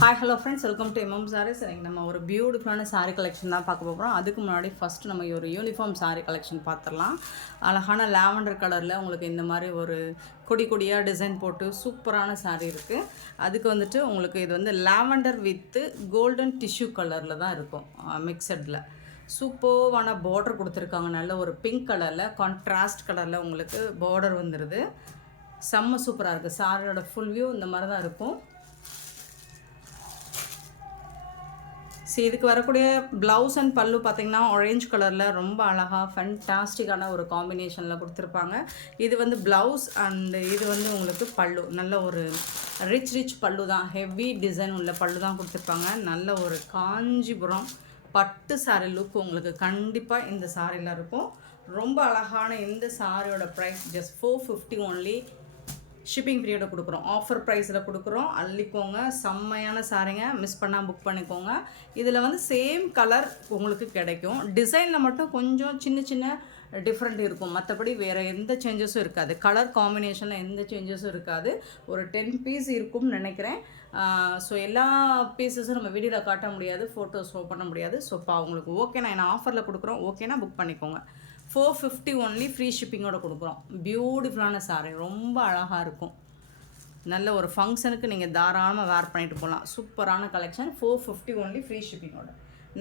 Hi hello friends, welcome to MM sarees. எனக்கு நம்ம ஒரு பியூட்டிஃபுல்லான சாரீ கலெக்ஷன் தான் பார்க்க போகிறோம். அதுக்கு முன்னாடி ஃபஸ்ட்டு நம்ம ஒரு யூனிஃபார்ம் சாரீ கலெக்ஷன் பார்த்துடலாம். அழகான லாவெண்டர் கலரில் உங்களுக்கு இந்த மாதிரி ஒரு கொடியாக டிசைன் போட்டு சூப்பரான சாரீ இருக்குது. அதுக்கு வந்துட்டு உங்களுக்கு இது வந்து லாவெண்டர் வித்து கோல்டன் டிஷ்யூ கலரில் தான் இருக்கும், மிக்சடில். சூப்பர்வான பார்டர் கொடுத்துருக்காங்க. நல்ல ஒரு பிங்க் கலரில் கான்ட்ராஸ்ட் கலரில் உங்களுக்கு பார்டர் வந்துடுது. செம்ம சூப்பராக இருக்குது. சாரியோட ஃபுல் வியூ இந்த மாதிரி தான் இருக்கும். இதுக்கு வரக்கூடிய ப்ளவுஸ் அண்ட் பல்லு பார்த்திங்கன்னா ஆரஞ்ச் கலரில் ரொம்ப அழகாக ஃபேன்டாஸ்டிக்கான ஒரு காம்பினேஷனில் கொடுத்துருப்பாங்க. இது வந்து ப்ளவுஸ் அண்டு இது வந்து உங்களுக்கு பல்லு. நல்ல ஒரு ரிச் பல்லு தான், ஹெவி டிசைன் உள்ள பல்லு தான் கொடுத்துருப்பாங்க. நல்ல ஒரு காஞ்சிபுரம் பட்டு சாரீ லுக் உங்களுக்கு கண்டிப்பாக இந்த சாரியில் இருக்கும். ரொம்ப அழகான இந்த சாரியோட ப்ரைஸ் ஜஸ்ட் 450 ஒன்லி. ஷிப்பிங் பீரியடை கொடுக்குறோம், ஆஃபர் ப்ரைஸில் கொடுக்குறோம். அள்ளிக்கோங்க. செம்மையான சாரீங்க, மிஸ் பண்ணால் புக் பண்ணிக்கோங்க. இதில் வந்து சேம் கலர் உங்களுக்கு கிடைக்கும். டிசைனில் மட்டும் கொஞ்சம் சின்ன டிஃப்ரெண்ட் இருக்கும், மற்றபடி வேறு எந்த சேஞ்சஸும் இருக்காது. கலர் காம்பினேஷனில் எந்த சேஞ்சஸும் இருக்காது. ஒரு 10 பீஸ் இருக்கும்னு நினைக்கிறேன். ஸோ எல்லா பீஸஸும் நம்ம வீடியோவில் காட்ட முடியாது, ஃபோட்டோஸ் ஷோ பண்ண முடியாது. ஸோ உங்களுக்கு ஓகேனா என்ன ஆஃபரில் கொடுக்குறோம், ஓகேனா புக் பண்ணிக்கோங்க. 450 ஒன்லி, ஃப்ரீ ஷிப்பிங்கோடு கொடுக்குறோம். பியூட்டிஃபுல்லான சாரீ, ரொம்ப அழகாக இருக்கும். நல்ல ஒரு ஃபங்க்ஷனுக்கு நீங்கள் தாராளமாக வேர் பண்ணிட்டு போகலாம். சூப்பரான கலெக்ஷன். 450 ஒன்லி, ஃப்ரீ ஷிப்பிங்கோட.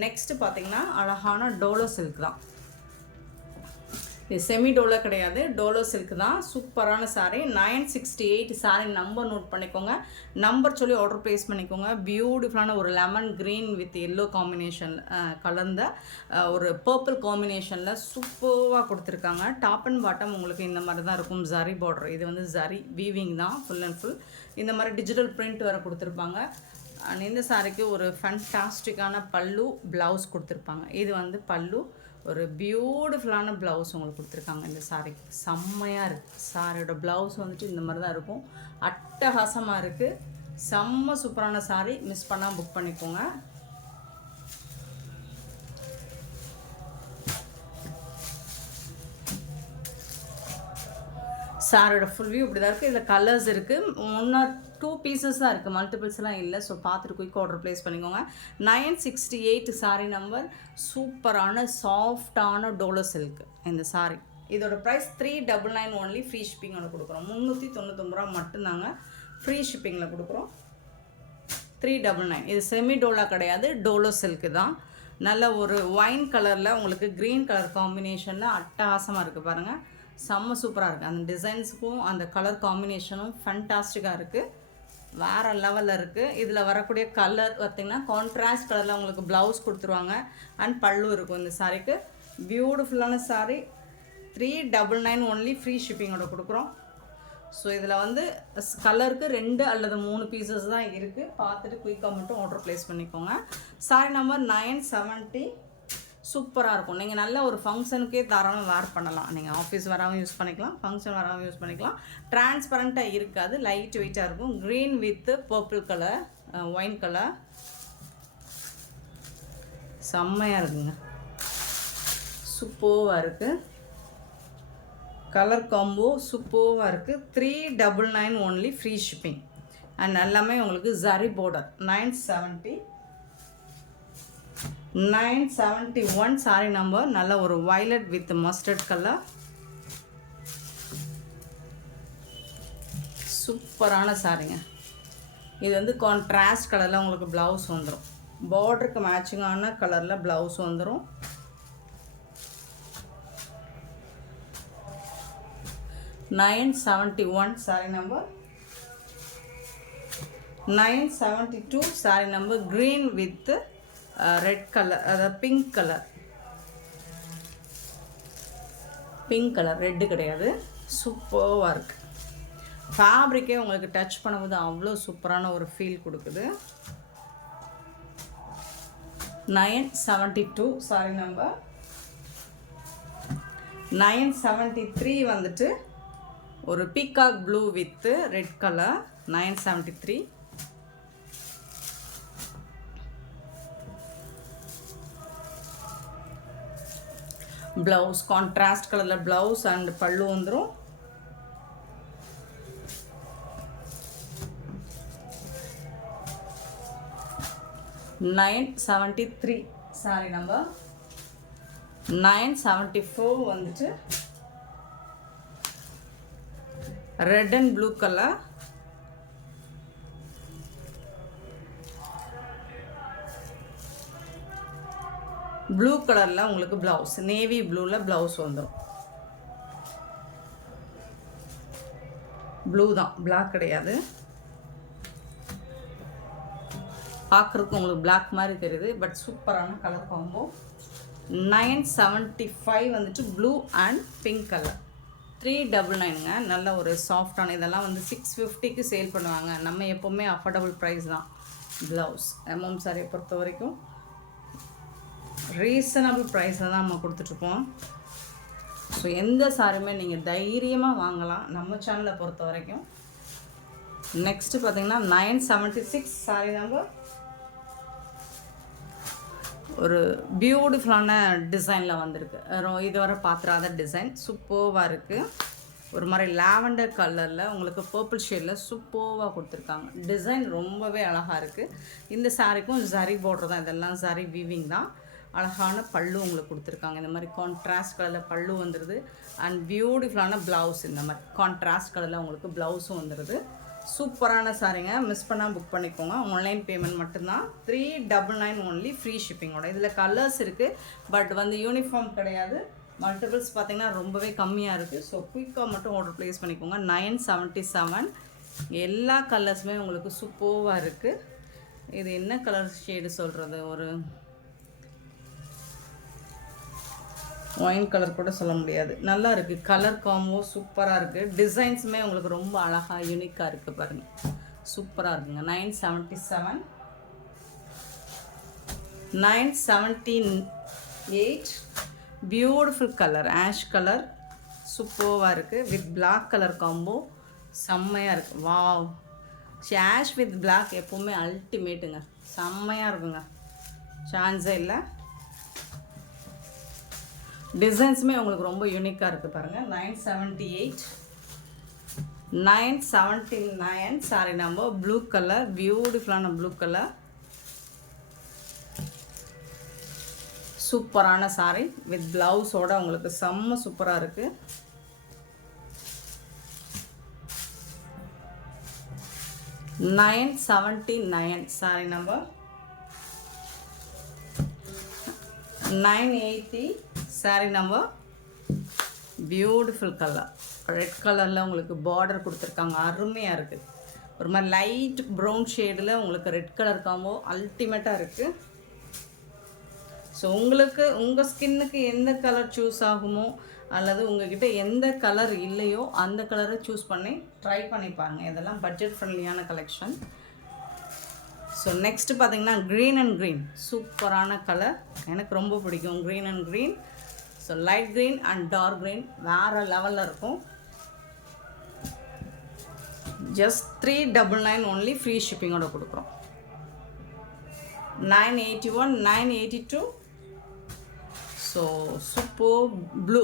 நெக்ஸ்ட்டு பார்த்தீங்கன்னா அழகான டோலோ சில்க் தான். இது செமி டோலோ கிடையாது, டோலோ சில்க் தான். சூப்பரான சாரீ. 968 சாரீ நம்பர் நோட் பண்ணிக்கோங்க. நம்பர் சொல்லி ஆர்டர் ப்ளேஸ் பண்ணிக்கோங்க. பியூட்டிஃபுல்லான ஒரு lemon green with yellow combination கலந்த ஒரு பர்பிள் காம்பினேஷனில் சூப்பராக கொடுத்துருக்காங்க. டாப் அண்ட் பாட்டம் உங்களுக்கு இந்த மாதிரி தான் இருக்கும். ஜரி பார்டர், இது வந்து ஜரி வீவிங் தான் ஃபுல் அண்ட் ஃபுல். இந்த மாதிரி டிஜிட்டல் பிரிண்ட் வேறு கொடுத்துருப்பாங்க. அண்ட் இந்த சாரீக்கு ஒரு ஃபேன்டாஸ்டிக்கான பல்லு ப்ளவுஸ் கொடுத்துருப்பாங்க. இது வந்து பல்லு, ஒரு பியூட்டிஃபுல்லான ப்ளவுஸ் உங்களுக்கு கொடுத்துருக்காங்க. இந்த சாரீக்கு செம்மையாக இருக்குது. சாரியோட ப்ளவுஸ் வந்துட்டு இந்த மாதிரி தான் இருக்கும். அட்டகாசமாக இருக்குது. செம்ம சூப்பரான சாரீ, மிஸ் பண்ணால் புக் பண்ணிக்கோங்க. சாரோட ஃபுல் வியூ இப்படி தான் இருக்குது. இதில் கலர்ஸ் இருக்குது. 1 or 2 பீசஸ் தான் இருக்குது, மல்டிபிள்ஸ்லாம் இல்லை. ஸோ பார்த்துட்டு குயிக் ஆர்டர் ப்ளேஸ் பண்ணிக்கோங்க. 968 சாரீ நம்பர். சூப்பரான சாஃப்டான டோலோ சில்க் இந்த சாரீ. இதோட ப்ரைஸ் 399 ஒன்லி, ஃப்ரீ ஷிப்பிங்கோட கொடுக்குறோம். 399 ரூபா மட்டும்தாங்க, ஃப்ரீ ஷிப்பிங்கில் கொடுக்குறோம். 399. இது செமி டோலா கிடையாது, டோலோ சில்க்கு தான். நல்ல ஒரு ஒயின் கலரில் உங்களுக்கு க்ரீன் கலர் காம்பினேஷனில் அட்டகாசமாக இருக்குது பாருங்கள். செம்ம சூப்பராக இருக்குது. அந்த டிசைன்ஸுக்கும் அந்த கலர் காம்பினேஷனும் ஃபேன்டாஸ்டிக்காக இருக்குது, வேறு லெவலில் இருக்குது. இதில் வரக்கூடிய கலர் பார்த்திங்கன்னா கான்ட்ராஸ்ட் கலரில் உங்களுக்கு ப்ளவுஸ் கொடுத்துருவாங்க அண்ட் பல்லு இருக்கும் இந்த சாரீக்கு. பியூட்டிஃபுல்லான சாரீ. 399 ஒன்லி, ஃப்ரீ ஷிப்பிங்கோட கொடுக்குறோம். ஸோ இதில் வந்து கலருக்கு 2 அல்லது 3 பீசஸ் தான் இருக்குது. பார்த்துட்டு குயிக்காக மட்டும் ஆர்டர் ப்ளேஸ் பண்ணிக்கோங்க. சாரீ நம்பர் 970. சூப்பராக இருக்கும். நீங்கள் நல்ல ஒரு ஃபங்க்ஷனுக்கே தாராளமாக வேர் பண்ணலாம். நீங்கள் ஆஃபீஸ் வராமல் யூஸ் பண்ணிக்கலாம், ஃபங்க்ஷன் வராமல் யூஸ் பண்ணிக்கலாம். டிரான்ஸ்பரண்ட்டாக இருக்காது, லைட் வெயிட்டாக இருக்கும். Green with purple colour, wine colour. செம்மையாக இருக்குங்க, சூப்பராக இருக்குது. கலர் காம்போ சூப்பராக இருக்குது. 399 ஒன்லி, ஃப்ரீ ஷிப்பிங். அண்ட் எல்லாமே உங்களுக்கு ஜரி பார்டர். 971 sorry number. நல்ல ஒரு வயலட் வித் மஸ்டர்ட் கலர். சூப்பரான சாரிங்க. இது வந்து கான்ட்ராஸ்ட் கலரில் உங்களுக்கு ப்ளவுஸ் வந்துடும். பார்டருக்கு மேட்சிங்கான கலரில் ப்ளவுஸ் வந்துடும். $971 sorry number. 972 sorry number. Green with red colour, அதாவது பிங்க் கலர், ரெட்டு கிடையாது. சூப்பராக இருக்குது. ஃபேப்ரிக்கே உங்களுக்கு டச் பண்ணும்போது அவ்வளோ சூப்பரான ஒரு ஃபீல் கொடுக்குது. 972 சாரி நம்பர். 973 வந்துட்டு ஒரு peacock blue with red colour. 973. Blouse contrast கலரில் ப்ளவுஸ் அண்ட் பல்லு வந்துடும். 973 சாரி நம்பர் 974 வந்துட்டு red and blue colour. Blue கலரில் உங்களுக்கு ப்ளவுஸ், நேவி ப்ளூவில் ப்ளவுஸ் வந்துடும். ப்ளூ தான், பிளாக் கிடையாது. பார்க்குறதுக்கு உங்களுக்கு பிளாக் மாதிரி தெரியுது, பட் சூப்பரான கலர் காம்போ. 975 வந்துட்டு ப்ளூ அண்ட் பிங்க் கலர். 399ங்க. நல்ல ஒரு சாஃப்டான, இதெல்லாம் வந்து 650க்கு சேல் பண்ணுவாங்க. நம்ம எப்போவுமே அஃபோர்டபுள் ப்ரைஸ் தான். ப்ளவுஸ் எம்எம் சாரியை பொறுத்த வரைக்கும் ரீசனபிள் ப்ரைஸில் தான் நம்ம கொடுத்துட்ருப்போம். ஸோ எந்த சாரியுமே நீங்கள் தைரியமாக வாங்கலாம் நம்ம சேனலை பொறுத்த வரைக்கும். நெக்ஸ்ட்டு பார்த்தீங்கன்னா 976 சாரி நம்பர். ஒரு பியூட்டிஃபுல்லான டிசைனில் வந்திருக்கு. இதுவரை பார்த்துறாத டிசைன், சூப்பர்வாக இருக்குது. ஒரு மாதிரி லாவெண்டர் கலரில் உங்களுக்கு பர்பிள் ஷேடில் சூப்பர்வாக கொடுத்துருக்காங்க. டிசைன் ரொம்பவே அழகாக இருக்குது. இந்த சாரிக்கும் ஜரி பார்டர் தான், இதெல்லாம் ஜரி வீவிங் தான். அழகான பல்லு உங்களுக்கு கொடுத்துருக்காங்க. இந்த மாதிரி கான்ட்ராஸ்ட் கலரில் பல்லு வந்துடுது. அண்ட் பியூட்டிஃபுல்லான ப்ளவுஸ், இந்த மாதிரி கான்ட்ராஸ்ட் கலரில் உங்களுக்கு ப்ளவுஸும் வந்துடுது. சூப்பரான சாரிங்க, மிஸ் பண்ணால் புக் பண்ணிக்கோங்க. ஆன்லைன் பேமெண்ட் மட்டும்தான். 399 ஒன்லி, ஃப்ரீ ஷிப்பிங்கோட. இதில் கலர்ஸ் இருக்குது, பட் வந்து யூனிஃபார்ம் கிடையாது. மல்டிபிள்ஸ் பார்த்திங்கன்னா ரொம்பவே கம்மியாக இருக்குது. ஸோ குயிக்காக மட்டும் ஆர்டர் ப்ளேஸ் பண்ணிக்கோங்க. 977 எல்லா கலர்ஸுமே உங்களுக்கு சூப்பராக இருக்குது. இது என்ன கலர் ஷேடு சொல்கிறது, ஒரு ஒயின் கலர் கூட சொல்ல முடியாது. நல்லா இருக்குது, கலர் காம்போ சூப்பராக இருக்குது. டிசைன்ஸுமே உங்களுக்கு ரொம்ப அழகாக யூனிக்காக இருக்குது பாருங்கள், சூப்பராக இருக்குங்க. 977 978 பியூட்டிஃபுல் கலர், ஆஷ் கலர் சூப்பராக இருக்குது. வித் பிளாக் கலர் காம்போ செம்மையாக இருக்குது. வாவ், ஆஷ் வித் பிளாக் எப்போவுமே அல்டிமேட்டுங்க, செம்மையாக இருக்குங்க, சான்ஸே இல்லை. டிசைன்ஸுமே உங்களுக்கு ரொம்ப யூனிக்காக இருக்குது பாருங்கள். 978 979 சாரி நம்பர். ப்ளூ கலர், பியூட்டிஃபுல்லான ப்ளூ கலர், சூப்பரான சாரி வித் ப்ளவுஸோட உங்களுக்கு செம்ம சூப்பராக இருக்குது. $979 sorry number. 980 sorry number. Beautiful colour, red கலரில் உங்களுக்கு பார்டர் கொடுத்துருக்காங்க, அருமையாக இருக்குது. ஒரு மாதிரி லைட் ப்ரௌன் ஷேடில் உங்களுக்கு ரெட் கலர் காம்போ அல்டிமேட்டாக இருக்குது. ஸோ உங்களுக்கு உங்கள் ஸ்கின்னுக்கு எந்த கலர் சூஸ் ஆகுமோ, அல்லது உங்கள்கிட்ட எந்த கலர் இல்லையோ அந்த கலரை சூஸ் பண்ணி ட்ரை பண்ணி பாருங்கள். இதெல்லாம் பட்ஜெட் ஃப்ரெண்ட்லியான கலெக்ஷன். ஸோ நெக்ஸ்ட்டு பார்த்தீங்கன்னா க்ரீன் அண்ட் க்ரீன், சூப்பரான கலர், எனக்கு ரொம்ப பிடிக்கும் green and green. So light green and dark green வேறு லெவலில் இருக்கும். ஜஸ்ட் 399 ஒன்லி, ஃப்ரீ ஷிப்பிங்கோட கொடுக்குறோம். 981 982. So super blue,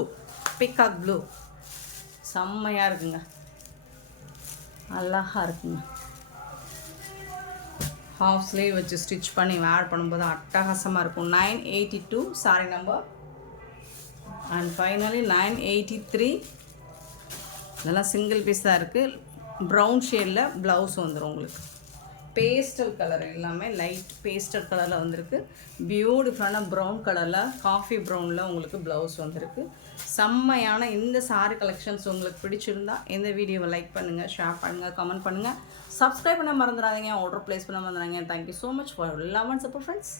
peacock blue செம்மையாக இருக்குங்க, அழகாக இருக்குங்க. ஹாஃப் ஸ்லீவ் வச்சு ஸ்டிச் பண்ணி வேர் பண்ணும்போது அட்டகாசமாக இருக்கும். 982 சாரி நம்பர். And finally 983. இதெல்லாம் சிங்கிள் பீஸ் தான் இருக்குது. ப்ரௌன் ஷேடில் ப்ளவுஸ் வந்துடும் உங்களுக்கு. பேஸ்டல் கலர், எல்லாமே லைட் பேஸ்டல் கலரில் வந்திருக்கு. பியூட்டிஃபுல்லான ப்ரௌன் கலரில், காஃபி ப்ரௌனில் உங்களுக்கு ப்ளவுஸ் வந்திருக்கு. செம்மையான இந்த சாரி கலெக்ஷன்ஸ் உங்களுக்கு பிடிச்சிருந்தா இந்த வீடியோவை லைக் பண்ணுங்கள், ஷேர் பண்ணுங்கள், கமெண்ட் பண்ணுங்கள், சப்ஸ்கிரைப் பண்ண மறந்துடாதீங்க, ஆர்டர் ப்ளேஸ் பண்ண மறந்துடாதீங்க. Thank you so much for love and support friends.